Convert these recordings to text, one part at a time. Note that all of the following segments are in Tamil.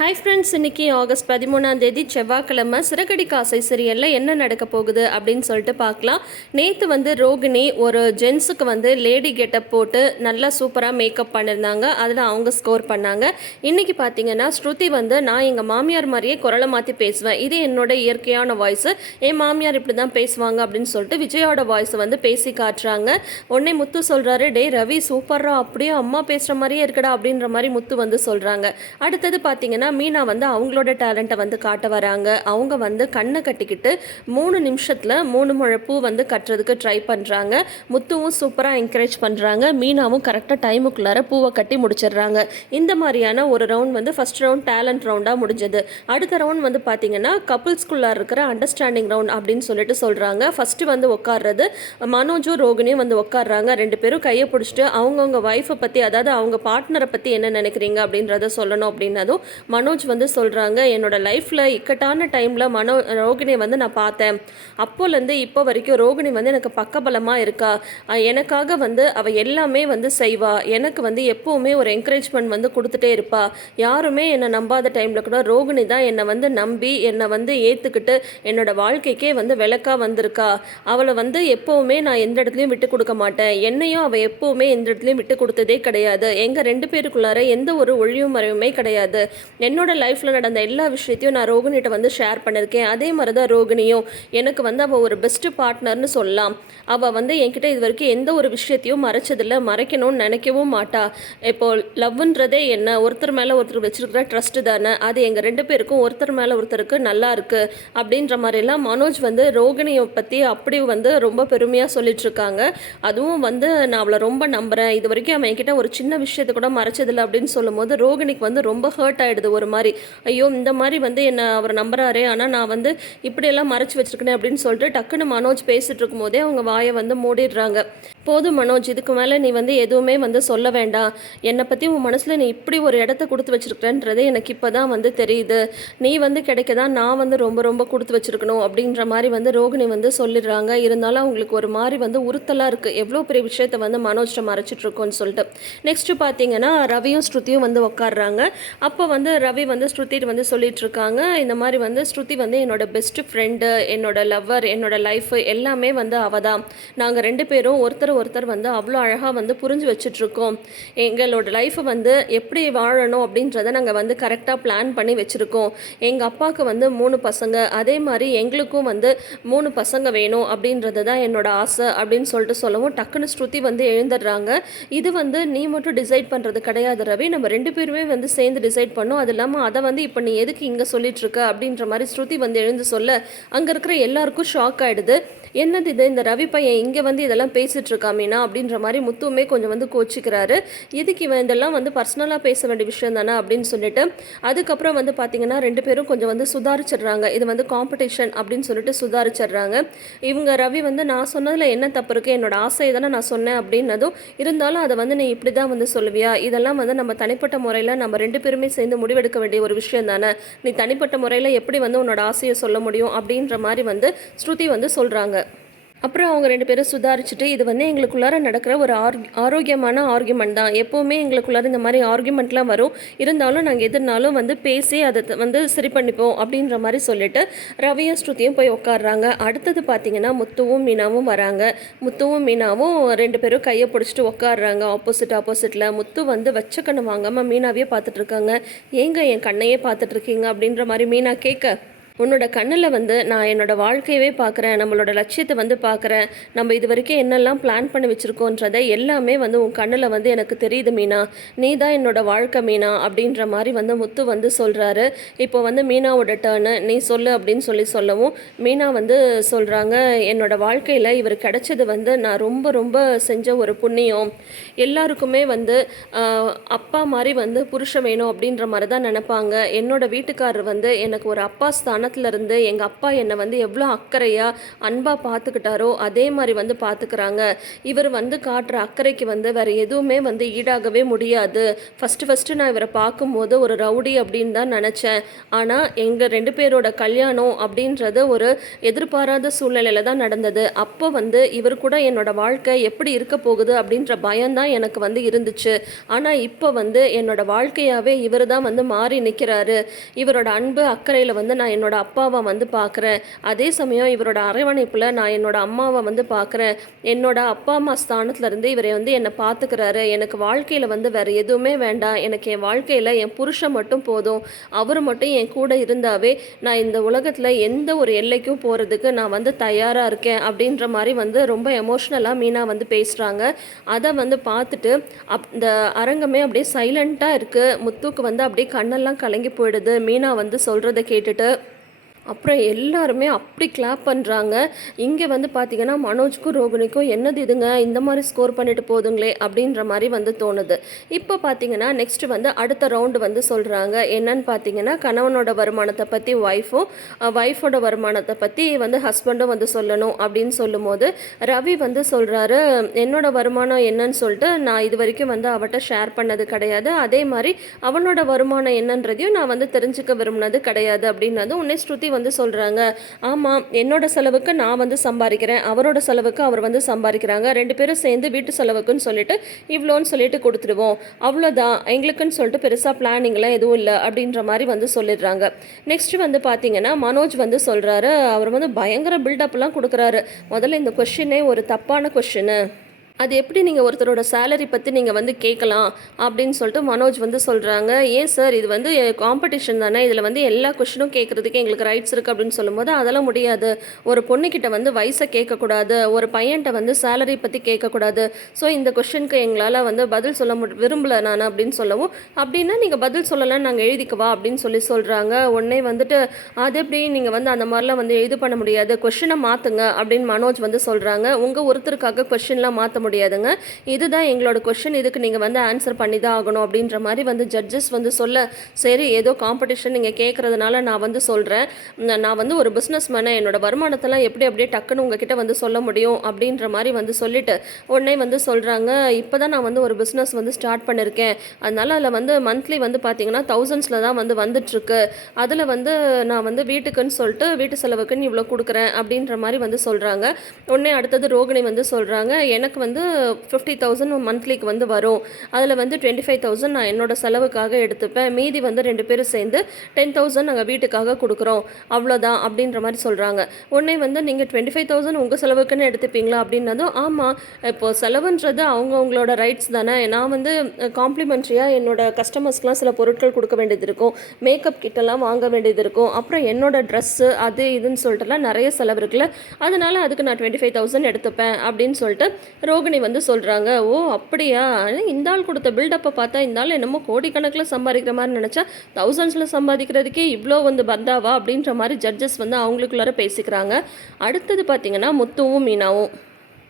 ஹாய் ஃப்ரெண்ட்ஸ் இன்னைக்கு ஆகஸ்ட் பதிமூணாம் தேதி செவ்வாய்க்கிழமை சிறகடி காசை சீரியலில் என்ன நடக்க போகுது அப்படின்னு சொல்லிட்டு பார்க்கலாம். நேற்று வந்து ரோகிணி ஒரு ஜென்ஸுக்கு வந்து லேடி கெட்டப் போட்டு நல்லா சூப்பராக மேக்கப் பண்ணியிருந்தாங்க அதில் அவங்க ஸ்கோர் பண்ணாங்க. இன்னைக்கு பார்த்தீங்கன்னா ஸ்ருதி வந்து நான் எங்கள் மாமியார் மாதிரியே குரலை மாற்றி பேசுவேன். இது என்னோட இயற்கையான வாய்ஸு என் மாமியார் இப்படி தான் பேசுவாங்க அப்படின்னு சொல்லிட்டு விஜயோட வாய்ஸை வந்து பேசி காட்டுறாங்க. உடனே முத்து சொல்கிறாரு டே ரவி சூப்பராக அப்படியே அம்மா பேசுகிற மாதிரியே இருக்கடா அப்படின்ற மாதிரி முத்து வந்து சொல்கிறாங்க அடுத்தது பார்த்தீங்கன்னா மீனா வந்து அவங்களோட டேலண்ட்டை வந்து காட்ட வராங்க. அவங்க வந்து கண்ணை கட்டிக்கிட்டு மூணு நிமிஷத்தில் மூணு முழ பூ வந்து கட்டுறதுக்கு ட்ரை பண்ணுறாங்க முத்துவும் சூப்பராக என்கரேஜ் பண்ணுறாங்க மீனாவும் கரெக்டாக டைமுக்குள்ளார பூவை கட்டி முடிச்சிடுறாங்க. இந்த மாதிரியான ஒரு ரவுண்ட் வந்து ஃபஸ்ட் ரவுண்ட் டேலண்ட் ரவுண்டாக முடிஞ்சது. அடுத்த ரவுண்ட் வந்து பார்த்தீங்கன்னா கப்புள்ஸ்குள்ளார இருக்கிற அண்டர்ஸ்டாண்டிங் ரவுண்ட் அப்படின்னு சொல்லிட்டு சொல்கிறாங்க ஃபஸ்ட்டு வந்து உட்கார்றது மனோஜும் ரோகிணியும் வந்து உட்காடுறாங்க ரெண்டு பேரும் கையை பிடிச்சிட்டு அவங்கவுங்க ஒய்ஃபை பற்றி அதாவது அவங்க பார்ட்னரை பற்றி என்ன நினைக்கிறீங்க அப்படின்றத சொல்லணும் அப்படின்னதும் மனோஜ் வந்து சொல்கிறாங்க என்னோடய லைஃப்பில் இக்கட்டான டைமில் மனோ ரோகிணியை வந்து நான் பார்த்தேன். அப்போலேருந்து இப்போ வரைக்கும் ரோகிணி வந்து எனக்கு பக்கபலமாக இருக்கா? எனக்காக வந்து அவள் எல்லாமே வந்து செய்வா. எனக்கு வந்து எப்போவுமே ஒரு என்கரேஜ்மெண்ட் வந்து கொடுத்துட்டே இருப்பா. யாருமே என்னை நம்பாத டைமில் கூட ரோகிணி தான் என்னை வந்து நம்பி என்னை வந்து ஏற்றுக்கிட்டு என்னோடய வாழ்க்கைக்கே வந்து விளக்கா வந்திருக்கா. அவளை வந்து எப்போவுமே நான் எந்த இடத்துலையும் விட்டு கொடுக்க மாட்டேன். என்னையும் அவள் எப்போவுமே எந்த இடத்துலையும் விட்டு கொடுத்ததே கிடையாது. எங்கள் ரெண்டு பேருக்குள்ளார எந்த ஒரு ஒழியும் மறைவுமே கிடையாது. என்னோட லைஃப்பில் நடந்த எல்லா விஷயத்தையும் நான் ரோகிணிகிட்ட வந்து ஷேர் பண்ணியிருக்கேன். அதே மாதிரி தான் ரோகிணியும் எனக்கு வந்து அவள் ஒரு பெஸ்ட்டு பார்ட்னர்னு சொல்லலாம். அவள் வந்து என்கிட்ட இது வரைக்கும் எந்த ஒரு விஷயத்தையும் மறைச்சதில்ல. மறைக்கணும்னு நினைக்கவும் மாட்டா. இப்போ லவ்ன்றதே என்ன? ஒருத்தர் மேலே ஒருத்தர் வச்சுருக்கிற ட்ரஸ்ட்டு தானே. அது எங்கள் ரெண்டு பேருக்கும் ஒருத்தர் மேலே ஒருத்தருக்கு நல்லா இருக்குது அப்படின்ற மாதிரிலாம் மனோஜ் வந்து ரோகிணியை பற்றி அப்படி வந்து ரொம்ப பெருமையாக சொல்லிட்டுருக்காங்க அதுவும் வந்து நான் அவளை ரொம்ப நம்புகிறேன் இது வரைக்கும் அவன் என்கிட்ட ஒரு சின்ன விஷயத்தை கூட மறைச்சதில்லை அப்படின்னு சொல்லும்போது ரோகிணிக்கு வந்து ரொம்ப ஹர்ட் ஆகிடுது ஒரு மாதிரி ஐயோ இந்த மாதிரி வந்து என்னை அவர் நம்புறாரே ஆனால் நான் வந்து இப்படியெல்லாம் மறைச்சு வச்சுருக்கேன் அப்படின்னு சொல்லிட்டு டக்குன்னு மனோஜ் பேசிட்டு இருக்கும்போதே அவங்க வாயை வந்து மூடிடுறாங்க. போதும் மனோஜ் இதுக்கு மேலே நீ வந்து எதுவுமே வந்து சொல்ல வேண்டாம். என்னை பற்றி உன் மனசில் நீ இப்படி ஒரு இடத்த கொடுத்து வச்சுருக்கன்றதே எனக்கு இப்போ தான் வந்து தெரியுது. நீ வந்து கிடைக்க தான் நான் வந்து ரொம்ப ரொம்ப கொடுத்து வச்சுருக்கணும் அப்படின்ற மாதிரி வந்து ரோகிணி வந்து சொல்லிடுறாங்க. இருந்தாலும் அவங்களுக்கு ஒரு மாதிரி வந்து உறுத்தலாக இருக்குது எவ்வளோ பெரிய விஷயத்த வந்து மனோஜ்ட்ட மறைச்சிட்ருக்கோன்னு சொல்லிட்டு. நெக்ஸ்ட்டு பார்த்தீங்கன்னா ரவியும் ஸ்ருதியும் வந்து உட்காடுறாங்க அப்போ வந்து ரவி வந்து ஸ்ருதிட்டு வந்து சொல்லிட்டு இருக்காங்க. இந்த மாதிரி வந்து ஸ்ருதி வந்து என்னோட பெஸ்ட் ஃப்ரெண்டு என்னோட லவ்வர் என்னோட லைஃப் எல்லாமே வந்து அவ தான் நாங்கள் ரெண்டு பேரும் ஒருத்தர் ஒருத்தர் வந்து அவ்வளோ அழகாக வந்து புரிஞ்சு வச்சுட்ருக்கோம். எங்களோட லைஃப்பை வந்து எப்படி வாழணும் அப்படின்றத நாங்கள் வந்து கரெக்டாக பிளான் பண்ணி வச்சுருக்கோம். எங்கள் அப்பாவுக்கு வந்து மூணு பசங்க அதே மாதிரி எங்களுக்கும் வந்து மூணு பசங்க வேணும் அப்படின்றது தான் என்னோட ஆசை அப்படின்னு சொல்லிட்டு சொல்லவும் டக்குன்னு ஸ்ருதி வந்து எழுந்துடுறாங்க. இது வந்து நீ மட்டும் டிசைட் பண்ணுறது கிடையாது ரவி. நம்ம ரெண்டு பேருமே வந்து சேர்ந்து டிசைட் பண்ணோம். அது இல்லாமல் அதை வந்து இப்போ நீ எதுக்கு இங்கே சொல்லிட்டுருக்க அப்படின்ற மாதிரி ஸ்ருதி வந்து எழுந்து சொல்ல. அங்கே இருக்கிற எல்லாருக்கும் ஷாக் ஆகிடுது என்னது இது? இந்த ரவி பையன் இங்கே வந்து இதெல்லாம் பேசிட்டு இருக்காமீனா? அப்படின்ற மாதிரி முத்துவுமே கொஞ்சம் வந்து கோச்சிக்கிறாரு. இதுக்கு இவன் இதெல்லாம் வந்து பர்சனலாக பேச வேண்டிய விஷயம் தானே? அப்படின்னு சொல்லிட்டு அதுக்கப்புறம் வந்து பார்த்தீங்கன்னா ரெண்டு பேரும் கொஞ்சம் வந்து சுதாரிச்சிடுறாங்க. இது வந்து காம்படிஷன் அப்படின்னு சொல்லிட்டு சுதாரிச்சிடுறாங்க. இவங்க ரவி வந்து நான் சொன்னதில் என்ன தப்பு இருக்குது என்னோட ஆசையை தானே நான் சொன்னேன். அப்படின்னதும் இருந்தாலும் அதை வந்து நீ இப்படி தான் வந்து சொல்லுவியா? இதெல்லாம் வந்து நம்ம தனிப்பட்ட முறையில் நம்ம ரெண்டு பேருமே சேர்ந்து முடிவெடுக்க வேண்டிய ஒரு விஷயம் தானே? நீ தனிப்பட்ட முறையில் எப்படி வந்து உன்னோட ஆசையை சொல்ல முடியும்? அப்படின்ற மாதிரி வந்து ஸ்ருதி வந்து சொல்கிறாங்க அப்புறம் அவங்க ரெண்டு பேரும் சுதாரிச்சுட்டு இது வந்து எங்களுக்குள்ளார நடக்கிற ஒரு ஆர் ஆரோக்கியமான ஆர்குமெண்ட் தான். எப்போவுமே எங்களுக்குள்ளார இந்த மாதிரி ஆர்குமெண்ட்லாம் வரும். இருந்தாலும் நாங்கள் எதுனாலும் வந்து பேசி அதை வந்து சரி பண்ணிப்போம் அப்படின்ற மாதிரி சொல்லிட்டு ரவியும் ஸ்ருதியும் போய் உட்காடுறாங்க அடுத்தது பார்த்தீங்கன்னா முத்துவும் மீனாவும் வராங்க. முத்துவும் மீனாவும் ரெண்டு பேரும் கையை பிடிச்சிட்டு உட்காடுறாங்க ஆப்போசிட் ஆப்போசிட்டில் முத்து வந்து வச்ச கண்ணு வாங்காமல் மீனாவே பார்த்துட்ருக்காங்க ஏங்க என் கண்ணையே பார்த்துட்ருக்கீங்க அப்படின்ற மாதிரி மீனா கேட்க உன்னோட கண்ணில் வந்து நான் என்னோட வாழ்க்கையவே பார்க்குறேன் நம்மளோட லட்சியத்தை வந்து பார்க்குறேன் நம்ம இது வரைக்கும் என்னெல்லாம் பிளான் பண்ணி வச்சுருக்கோன்றதை எல்லாமே வந்து உன் கண்ணில் வந்து எனக்கு தெரியுது மீனா. நீ தான் என்னோட வாழ்க்கை மீனா அப்படின்ற மாதிரி வந்து முத்து வந்து சொல்கிறாரு இப்போ வந்து மீனாவோட டேர்னு நீ சொல்லு அப்படின்னு சொல்லி சொல்லவும் மீனா வந்து சொல்கிறாங்க என்னோட வாழ்க்கையில் இவர் கிடைச்சது வந்து நான் ரொம்ப ரொம்ப செஞ்ச ஒரு புண்ணியம். எல்லாருக்குமே வந்து அப்பா மாதிரி வந்து புருஷன் வேணும் அப்படின்ற மாதிரி தான் நினைப்பாங்க. என்னோட வீட்டுக்காரர் வந்து எனக்கு ஒரு அப்பா ஸ்தானத்தை இருந்து எங்கள் அப்பா என்னை வந்து எவ்வளோ அக்கறையாக அன்பாக பார்த்துக்கிட்டாரோ அதே மாதிரி வந்து பார்த்துக்கிறாங்க இவர் வந்து காட்டுற அக்கறைக்கு வந்து வேறு எதுவுமே வந்து ஈடாகவே முடியாது. ஃபஸ்ட்டு ஃபஸ்ட்டு நான் இவரை பார்க்கும்போது ஒரு ரவுடி அப்படின்னு தான் நினச்சேன். ஆனால் எங்கள் ரெண்டு பேரோட கல்யாணம் அப்படின்றது ஒரு எதிர்பாராத சூழ்நிலையில் தான் நடந்தது. அப்போ வந்து இவர் கூட என்னோட வாழ்க்கை எப்படி இருக்க போகுது அப்படின்ற பயம்தான் எனக்கு வந்து இருந்துச்சு. ஆனால் இப்போ வந்து என்னோட வாழ்க்கையாகவே இவர் தான் வந்து மாறி நிற்கிறாரு இவரோட அன்பு அக்கறையில் வந்து நான் என்னோட அப்பாவை வந்து பார்க்குறேன். அதே சமயம் இவரோட அரவணைப்பில் நான் என்னோட அம்மாவை வந்து பார்க்குறேன். என்னோட அப்பா அம்மா ஸ்தானத்துலேருந்து இவரை வந்து என்னை பார்த்துக்கிறாரு. எனக்கு வாழ்க்கையில் வந்து வேறு எதுவுமே வேண்டாம். எனக்கு என் வாழ்க்கையில் என் புருஷன் மட்டும் போதும். அவர் மட்டும் என் கூட இருந்தாவே நான் இந்த உலகத்தில் எந்த ஒரு எல்லைக்கும் போகிறதுக்கு நான் வந்து தயாராக இருக்கேன் அப்படின்ற மாதிரி வந்து ரொம்ப எமோஷ்னலாக மீனா வந்து பேசுகிறாங்க அதை வந்து பார்த்துட்டு அப் இந்த அரங்கமே அப்படியே சைலண்ட்டாக இருக்குது முத்துக்கு வந்து அப்படியே கண்ணெல்லாம் கலங்கி போயிடுது. மீனா வந்து சொல்கிறத கேட்டுட்டு அப்புறம் எல்லாருமே அப்படி கிளாப் பண்ணுறாங்க இங்கே வந்து பார்த்தீங்கன்னா மனோஜ்க்கும் ரோகிணிக்கும் என்னது இதுங்க? இந்த மாதிரி ஸ்கோர் பண்ணிட்டு போதுங்களே அப்படின்ற மாதிரி வந்து தோணுது. இப்போ பார்த்தீங்கன்னா நெக்ஸ்ட் வந்து அடுத்த ரவுண்டு வந்து சொல்கிறாங்க என்னன்னு பார்த்தீங்கன்னா கணவனோட வருமானத்தை பற்றி ஒய்ஃபும் ஒய்ஃபோட வருமானத்தை பற்றி வந்து ஹஸ்பண்டும் வந்து சொல்லணும் அப்படின்னு சொல்லும்போது ரவி வந்து சொல்கிறாரு என்னோட வருமானம் என்னன்னு சொல்லிட்டு நான் இது வரைக்கும் வந்து அவட்ட ஷேர் பண்ணது கிடையாது. அதே மாதிரி அவனோட வருமானம் என்னன்றதையும் நான் வந்து தெரிஞ்சுக்க விரும்பினது கிடையாது. அப்படின்னது உன்னை ஸ்ருதி வந்து வந்து சொல்கிறாங்க ஆமாம் என்னோட செலவுக்கு நான் வந்து சம்பாதிக்கிறேன் அவரோட செலவுக்கு அவர் வந்து சம்பாதிக்கிறாங்க ரெண்டு பேரும் சேர்ந்து வீட்டு செலவுக்குன்னு சொல்லிட்டு இவ்வளோன்னு சொல்லிட்டு கொடுத்துருவோம் அவ்வளோதான் எங்களுக்குன்னு சொல்லிட்டு பெருசாக பிளானிங்லாம் எதுவும் இல்லை அப்படின்ற மாதிரி வந்து சொல்லிடுறாங்க. நெக்ஸ்ட் வந்து பார்த்தீங்கன்னா மனோஜ் வந்து சொல்கிறாரு அவர் வந்து பயங்கர பில்டப்லாம் கொடுக்குறாரு. முதல்ல இந்த கொஷினே ஒரு தப்பான கொஷினு அது எப்படி நீங்கள் ஒருத்தரோட சேலரி பற்றி நீங்கள் வந்து கேட்கலாம் அப்படின்னு சொல்லிட்டு மனோஜ் வந்து சொல்கிறாங்க ஏன் சார் இது வந்து காம்படிஷன் தானே? இதில் வந்து எல்லா கொஷினும் கேட்குறதுக்கு எங்களுக்கு ரைட்ஸ் இருக்குது அப்படின்னு சொல்லும்போது அதெல்லாம் முடியாது. ஒரு பொண்ணுக்கிட்ட வந்து வயசை கேட்கக்கூடாது. ஒரு பையன்கிட்ட வந்து சேலரி பற்றி கேட்கக்கூடாது. ஸோ இந்த கொஷினுக்கு எங்களால் வந்து பதில் சொல்ல மு விரும்பல நான் அப்படின்னு சொல்லவும் அப்படின்னா நீங்கள் பதில் சொல்லலைன்னு நாங்கள் எழுதிக்கவா அப்படின்னு சொல்லி சொல்கிறாங்க உடனே வந்துட்டு அது எப்படி? நீங்கள் வந்து அந்த மாதிரிலாம் வந்து இது பண்ண முடியாது. கொஷினை மாற்றுங்க அப்படின்னு மனோஜ் வந்து சொல்கிறாங்க உங்கள் ஒருத்தருக்காக கொஷின்லாம் மாற்ற முடியும் முடியாதுங்க. இதுதான் எங்களோட கொஷின் இதுக்கு நீங்கள் வந்து ஆன்சர் பண்ணி தான் ஆகணும் அப்படின்ற மாதிரி வந்து ஜட்ஜஸ் வந்து சொல்ல சரி ஏதோ காம்படிஷன் நீங்கள் கேட்குறதுனால நான் வந்து சொல்கிறேன் நான் வந்து ஒரு பிஸ்னஸ் மேனை என்னோட வருமானத்தெல்லாம் எப்படி அப்படியே டக்குன்னு உங்ககிட்ட வந்து சொல்ல முடியும் அப்படின்ற மாதிரி வந்து சொல்லிட்டு உடனே வந்து சொல்கிறாங்க இப்போ தான் நான் வந்து ஒரு பிஸ்னஸ் வந்து ஸ்டார்ட் பண்ணியிருக்கேன் அதனால் அதில் வந்து மந்த்லி வந்து பார்த்தீங்கன்னா தௌசண்ட்ஸில் தான் வந்து வந்துட்டுருக்கு. அதில் வந்து நான் வந்து வீட்டுக்குன்னு சொல்லிட்டு வீட்டு செலவுக்குன்னு இவ்வளோ கொடுக்குறேன் அப்படின்ற மாதிரி வந்து சொல்கிறாங்க உடனே அடுத்தது ரோகிணி வந்து சொல்கிறாங்க எனக்கு வந்து ஃபிஃப்டி தௌசண்ட் மந்த்லிக்கு வந்து வரும். அதில் வந்து டுவெண்ட்டி ஃபைவ் தௌசண்ட் நான் என்னோட செலவுக்காக எடுத்துப்பேன். மீதி வந்து ரெண்டு பேரும் சேர்ந்து டென் தௌசண்ட் நாங்கள் வீட்டுக்காக கொடுக்குறோம். அவ்வளோதான் அப்படின்ற மாதிரி சொல்கிறாங்க உடனே வந்து நீங்கள் டுவெண்ட்டி ஃபைவ் தௌசண்ட் உங்கள் செலவுக்குன்னு எடுத்துப்பீங்களா அப்படின்னதும் ஆமாம் இப்போ செலவுன்றது அவங்கவுங்களோட ரைட்ஸ் தானே. நான் வந்து காம்ப்ளிமெண்ட்ரியாக என்னோட கஸ்டமர்ஸ்க்குலாம் சில பொருட்கள் கொடுக்க வேண்டியது இருக்கும். மேக்கப் கிட்டெல்லாம் வாங்க வேண்டியது இருக்கும். அப்புறம் என்னோட ட்ரெஸ்ஸு அது இதுன்னு சொல்லிட்டுலாம் நிறைய செலவு இருக்குல்ல. அதனால் அதுக்கு நான் டுவெண்ட்டி ஃபைவ் தௌசண்ட் எடுத்துப்பேன் அப்படின்னு சொல்லிட்டு ரோ ரோகிணி வந்து சொல்கிறாங்க ஓ அப்படியா? இந்த ஆள் கொடுத்த பில்டப்பை பார்த்தா இந்த ஆள் என்னமோ கோடிக்கணக்கில் சம்பாதிக்கிற மாதிரி நினச்சா தௌசண்ட்ஸில் சம்பாதிக்கிறதுக்கே இவ்வளோ வந்து பந்தாவா? அப்படின்ற மாதிரி ஜட்ஜஸ் வந்து அவங்களுக்குள்ளார பேசிக்கிறாங்க. அடுத்தது பார்த்திங்கன்னா முத்துவும் மீனாவும்.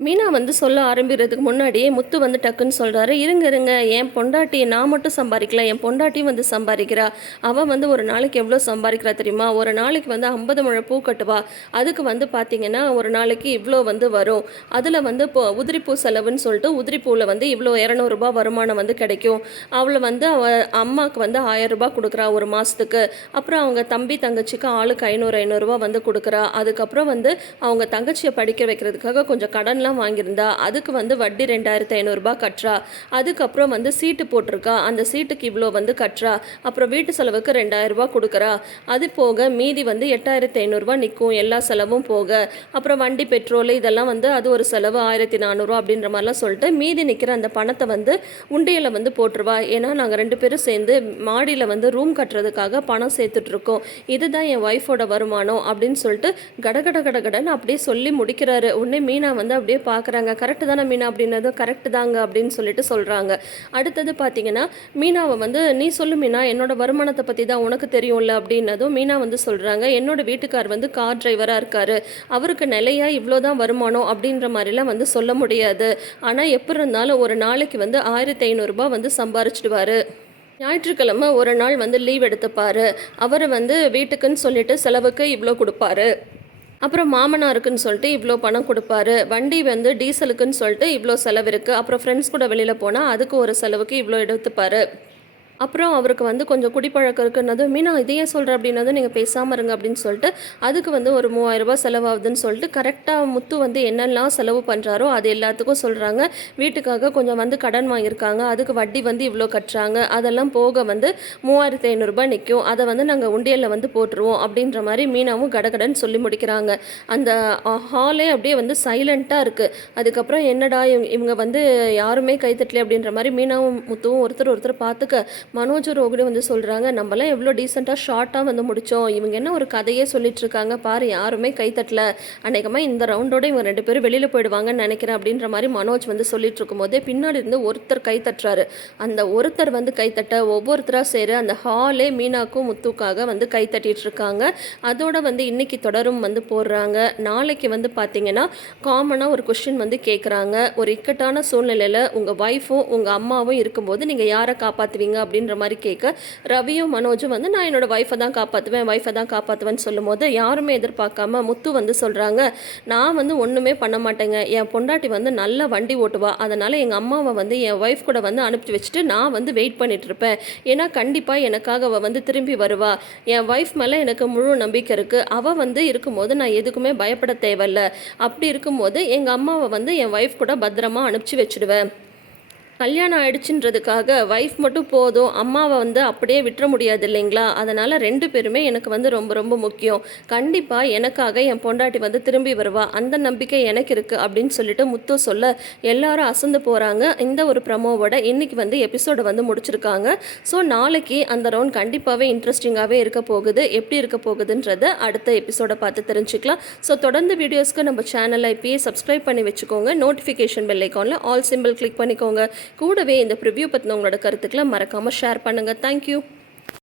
மீனா வந்து சொல்ல ஆரம்பிக்கிறதுக்கு முன்னாடியே முத்து வந்து டக்குன்னு சொல்கிறாரு இருங்க இருங்க என் பொண்டாட்டி நான் மட்டும் சம்பாதிக்கல என் பொண்டாட்டியும் வந்து சம்பாதிக்கிறா. அவள் வந்து ஒரு நாளைக்கு எவ்வளோ சம்பாதிக்கிறா தெரியுமா? ஒரு நாளைக்கு வந்து ஐம்பது முழை பூ கட்டுவா. அதுக்கு வந்து பார்த்தீங்கன்னா ஒரு நாளைக்கு இவ்வளோ வந்து வரும். அதில் வந்து இப்போ உதிரிப்பூ செலவுன்னு சொல்லிட்டு உதிரிப்பூவில் வந்து இவ்வளோ இரநூறுபா வருமானம் வந்து கிடைக்கும். அவளை வந்து அவ அம்மாவுக்கு வந்து ஆயிரம் கொடுக்குறா ஒரு மாதத்துக்கு அப்புறம் அவங்க தம்பி தங்கச்சிக்கு ஆளுக்கு ஐநூறு ஐநூறுரூவா வந்து கொடுக்குறா. அதுக்கப்புறம் வந்து அவங்க தங்கச்சியை படிக்க வைக்கிறதுக்காக கொஞ்சம் கடன் லோன்லாம் வாங்கியிருந்தா அதுக்கு வந்து வட்டி ரெண்டாயிரத்து ஐநூறுரூபா கட்டுறா. அதுக்கப்புறம் வந்து சீட்டு போட்டிருக்கா. அந்த சீட்டுக்கு இவ்வளோ வந்து கட்டுறா. அப்புறம் வீட்டு செலவுக்கு ரெண்டாயிரரூபா கொடுக்குறா. அது போக மீதி வந்து எட்டாயிரத்து ஐநூறுரூவா நிற்கும் எல்லா செலவும் போக. அப்புறம் வண்டி பெட்ரோல் இதெல்லாம் வந்து அது ஒரு செலவு ஆயிரத்தி நானூறுரூவா அப்படின்ற மாதிரிலாம் சொல்லிட்டு மீதி நிற்கிற அந்த பணத்தை வந்து உண்டியில் வந்து போட்டுருவா. ஏன்னா நாங்கள் ரெண்டு பேரும் சேர்ந்து மாடியில் வந்து ரூம் கட்டுறதுக்காக பணம் சேர்த்துட்ருக்கோம். இதுதான் என் ஒய்ஃபோட வருமானம் அப்படின்னு சொல்லிட்டு கடகட கடகடன்னு அப்படியே சொல்லி முடிக்கிறாரு. உடனே மீனா வந்து அப்படியே பார்க்குறாங்க. கரெக்டு தானே மீனா? அப்படின்னதும் கரெக்டு தாங்க அப்படின்னு சொல்லிட்டு சொல்கிறாங்க அடுத்தது பார்த்தீங்கன்னா மீனாவை வந்து நீ சொல்லு மீனா என்னோட வருமானத்தை பற்றி தான் உனக்கு தெரியும்ல அப்படின்னதும் மீனா வந்து சொல்கிறாங்க என்னோட வீட்டுக்கார் வந்து கார் டிரைவராக இருக்காரு. அவருக்கு நிலையா இவ்வளோ தான் வருமானம் அப்படின்ற மாதிரிலாம் வந்து சொல்ல முடியாது. ஆனால் எப்படி இருந்தாலும் ஒரு நாளைக்கு வந்து ஆயிரத்தி ஐநூறுரூபா வந்து சம்பாரிச்சிடுவார். ஞாயிற்றுக்கிழமை ஒரு நாள் வந்து லீவ் எடுத்துப்பார். அவரை வந்து வீட்டுக்குன்னு சொல்லிட்டு செலவுக்கு இவ்வளோ கொடுப்பாரு. அப்புறம் மாமனாருக்குன்னு சொல்லிட்டு இவ்வளோ பணம் கொடுப்பாரு. வண்டி வந்து டீசலுக்குன்னு சொல்லிட்டு இவ்வளோ செலவு இருக்குது அப்புறம் ஃப்ரெண்ட்ஸ் கூட வெளியில் போனால் அதுக்கு ஒரு செலவுக்கு இவ்வளோ எடுத்துப்பாரு. அப்புறம் அவருக்கு வந்து கொஞ்சம் குடிப்பழக்கம் இருக்குன்னது மீனா இதையே சொல்கிறேன் அப்படின்னதும் நீங்கள் பேசாமல் இருங்க அப்படின்னு சொல்லிட்டு அதுக்கு வந்து ஒரு மூவாயிரம் ரூபாய் செலவாகுதுன்னு சொல்லிட்டு கரெக்டாக முத்து வந்து என்னெல்லாம் செலவு பண்ணுறாரோ அது எல்லாத்துக்கும் சொல்கிறாங்க வீட்டுக்காக கொஞ்சம் வந்து கடன் வாங்கியிருக்காங்க. அதுக்கு வட்டி வந்து இவ்வளோ கட்டுறாங்க. அதெல்லாம் போக வந்து மூவாயிரத்து ஐநூறுரூபா நிற்கும் அதை வந்து நாங்கள் உண்டியலில் வந்து போட்டுருவோம் அப்படின்ற மாதிரி மீனாவும் கடகடன் சொல்லி முடிக்கிறாங்க. அந்த ஹாலே அப்படியே வந்து சைலண்ட்டாக இருக்குது அதுக்கப்புறம் என்னடா இவங்க இவங்க வந்து யாருமே கைத்தட்டல அப்படின்ற மாதிரி மீனாவும் முத்துவும் ஒருத்தர் ஒருத்தர் பார்த்துக்க மனோஜ் ரோகிணி வந்து சொல்கிறாங்க நம்மலாம் எவ்வளோ டீசெண்டாக ஷார்ட்டாக வந்து முடித்தோம் இவங்க என்ன ஒரு கதையே சொல்லிட்டுருக்காங்க பாரு யாருமே கைத்தட்டல அநேகமாக இந்த ரவுண்டோட இவங்க ரெண்டு பேரும் வெளியில் போயிடுவாங்கன்னு நினைக்கிறேன் அப்படின்ற மாதிரி மனோஜ் வந்து சொல்லிட்டு இருக்கும்போதே பின்னாடி இருந்து ஒருத்தர் கைத்தட்டுறாரு அந்த ஒருத்தர் வந்து கைத்தட்ட ஒவ்வொருத்தராக சேர அந்த ஹாலே மீனாக்கும் முத்துக்காக வந்து கை இருக்காங்க. அதோட வந்து இன்னைக்கு தொடரும் வந்து போடுறாங்க. நாளைக்கு வந்து பார்த்தீங்கன்னா காமனாக ஒரு கொஷின் வந்து கேட்குறாங்க ஒரு இக்கட்டான சூழ்நிலையில் உங்கள் ஒய்ஃபும் உங்கள் அம்மாவும் இருக்கும்போது நீங்கள் யாரை காப்பாற்றுவீங்க அப்படின்னு அப்படின்ற மாதிரி கேட்க ரவியும் மனோஜும் வந்து நான் என்னோட ஒய்ஃபை தான் காப்பாற்றுவேன் ஒய்ஃபை தான் காப்பாற்றுவேன்னு சொல்லும்போது யாருமே எதிர்பார்க்காம முத்து வந்து சொல்கிறாங்க நான் வந்து ஒன்றுமே பண்ண மாட்டேங்க. என் பொண்டாட்டி வந்து நல்ல வண்டி ஓட்டுவா. அதனால் எங்கள் அம்மாவை வந்து என் ஒய்ஃப் கூட வந்து அனுப்பிச்சு வச்சுட்டு நான் வந்து வெயிட் பண்ணிட்டு இருப்பேன். ஏன்னா கண்டிப்பாக எனக்காக அவள் வந்து திரும்பி வருவா. என் ஒய்ஃப் மேலே எனக்கு முழு நம்பிக்கை இருக்குது அவள் வந்து இருக்கும்போது நான் எதுக்குமே பயப்பட தேவையில்ல. அப்படி இருக்கும்போது எங்கள் அம்மாவை வந்து என் ஒய்ஃப் கூட பத்திரமா அனுப்பிச்சி வச்சுடுவேன். கல்யாணம் ஆயிடுச்சுன்றதுக்காக ஒய்ஃப் மட்டும் போதும் அம்மாவை வந்து அப்படியே விட்டுற முடியாது இல்லைங்களா? அதனால் ரெண்டு பேருமே எனக்கு வந்து ரொம்ப ரொம்ப முக்கியம். கண்டிப்பாக எனக்காக என் பொண்டாட்டி வந்து திரும்பி வருவா. அந்த நம்பிக்கை எனக்கு இருக்குது அப்படின்னு சொல்லிட்டு முத்து சொல்ல எல்லாரும் அசந்து போகிறாங்க இந்த ஒரு ப்ரமோவோட இன்னைக்கு வந்து எபிசோடை வந்து முடிச்சிருக்காங்க. ஸோ நாளைக்கு அந்த ரவுண்ட் கண்டிப்பாகவே இன்ட்ரெஸ்டிங்காகவே இருக்க போகுது. எப்படி இருக்க போகுதுன்றத அடுத்த எபிசோடை பார்த்து தெரிஞ்சுக்கலாம். ஸோ தொடர்ந்து வீடியோஸ்க்கு நம்ம சேனலை இப்பயே சப்ஸ்கிரைப் பண்ணி வச்சுக்கோங்க. நோட்டிஃபிகேஷன் பெல் ஐக்கானில் ஆல் சிம்பிள் கிளிக் பண்ணிக்கோங்க. கூடவே இந்த ப்ரிவ்யூ பற்றின உங்களோட கருத்துக்களை மறக்காமல் ஷேர் பண்ணுங்கள் தேங்க்யூ